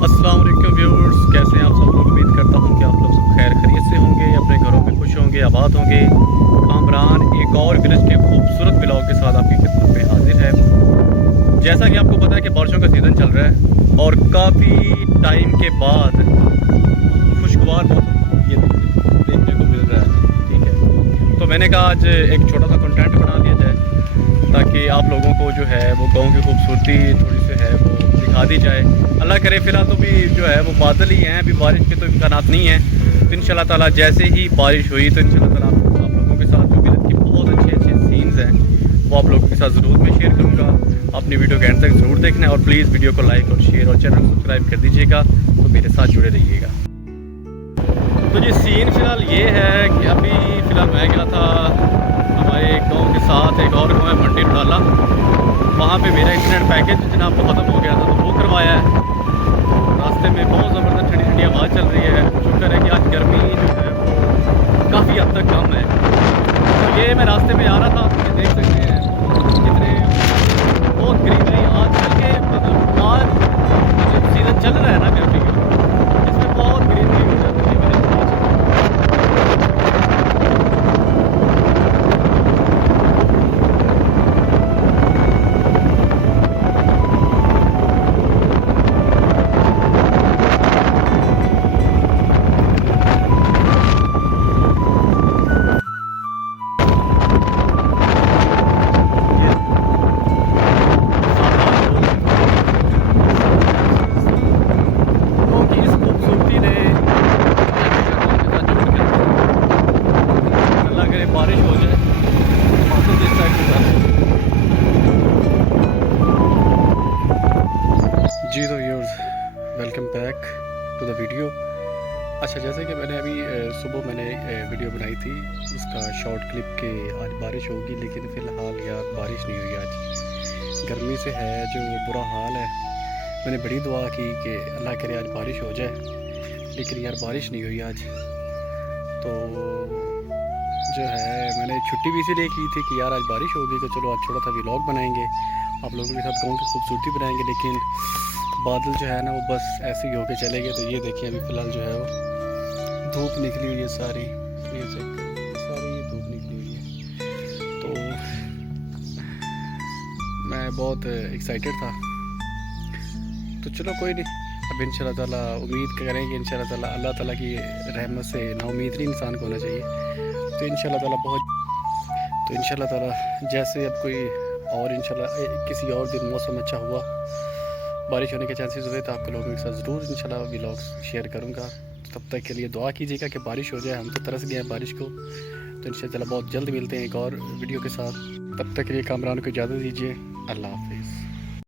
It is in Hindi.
अस्सलाम वालेकुम व्यूअर्स, कैसे हैं आप सब लोग। उम्मीद करता हूं कि आप लोग सब खैर खैरियत से होंगे, अपने घरों में खुश होंगे, आबाद होंगे। कामरान एक और विलेज के खूबसूरत ब्लॉग के साथ आपकी खिदमत में हाजिर है। जैसा कि आपको पता है कि बारिशों का सीज़न चल रहा है और काफ़ी टाइम के बाद खुशगवार मौसम ये देखने को मिल रहा है। ठीक है, तो मैंने कहा आज एक छोटा सा कंटेंट बना लिया जाए ताकि आप लोगों को जो है वो गाँव की खूबसूरती थोड़ी सी है वो दिखा दी जाए। अल्लाह करे, फ़िलहाल तो भी जो है वो बादल ही हैं, अभी बारिश के तो इम्कानात नहीं हैं। तो इंशाल्लाह ताला जैसे ही बारिश हुई तो इंशाल्लाह ताला आप लोगों के साथ जो बिलत की बहुत अच्छे अच्छे सीन्स हैं वो आप लोगों के साथ ज़रूर मैं शेयर करूँगा। अपनी वीडियो के एंड तक ज़रूर देखना है और प्लीज़ वीडियो को लाइक और शेयर और चैनल सब्सक्राइब कर दीजिएगा, तो मेरे साथ जुड़े रहिएगा। तो जी सीन फ़िलहाल ये है कि अभी फ़िलहाल मैं गया था हमारे गाँव के साथ, एक और गाँव है मंडी डाला, वहाँ पे मेरा इंटरनेट पैकेज जनाब तो ख़त्म हो गया था, तो वो करवाया है। रास्ते में बहुत ज़बरदस्त ठंडी ठंडी हवा चल रही है। शुक्र है कि आज गर्मी जो है वो काफ़ी हद तक कम है। तो ये मैं रास्ते में आ रहा था, आप देख सकते हैं कितने बहुत ग्रीनरी आज चल के, मतलब आज जो सीज़न चल रहा है ना गर्मी का, इसमें बहुत ग्रीनरी हो जाती है। बारिश हो जाए मौसम इस साइड से जी। तो viewers, welcome back to the video. अच्छा, जैसे कि मैंने अभी सुबह मैंने वीडियो बनाई थी उसका शॉर्ट क्लिप के आज बारिश होगी, लेकिन फ़िलहाल यार बारिश नहीं हुई आज। गर्मी से है जो बुरा हाल है। मैंने बड़ी दुआ की कि अल्लाह करे आज बारिश हो जाए, लेकिन यार बारिश नहीं हुई आज। तो जो है मैंने छुट्टी भी इसीलिए की थी कि यार आज बारिश होगी तो चलो आज छोटा सा व्लॉग बनाएंगे, आप लोगों के साथ गाँव की खूबसूरती बनाएंगे। लेकिन बादल जो है ना वो बस ऐसे ही होके चले गए। तो ये देखिए अभी फ़िलहाल जो है वो धूप निकली हुई है सारी, ये चेक करें, सारी ये धूप निकली हुई है। तो मैं बहुत एक्साइटेड था। तो चलो कोई नहीं, अब इंशाल्लाह ताला उम्मीद करेंगे इंशाल्लाह ताला, अल्लाह ताला की रहमत से नाउम्मीद नहीं इंसान को होना चाहिए। तो इंशाल्लाह ताला तो इंशाल्लाह ताला जैसे अब कोई और इंशाल्लाह किसी और दिन मौसम अच्छा हुआ, बारिश होने के चांसेस हुए, तो आपके लोगों के साथ ज़रूर इंशाल्लाह व्लॉग्स शेयर करूंगा। तब तक के लिए दुआ कीजिएगा कि बारिश हो जाए, हम तो तरस गए हैं बारिश को। तो इंशाल्लाह बहुत जल्द मिलते हैं एक और वीडियो के साथ। तब तक के लिए कामरान को इजाज़त दीजिए। अल्लाह हाफिज़।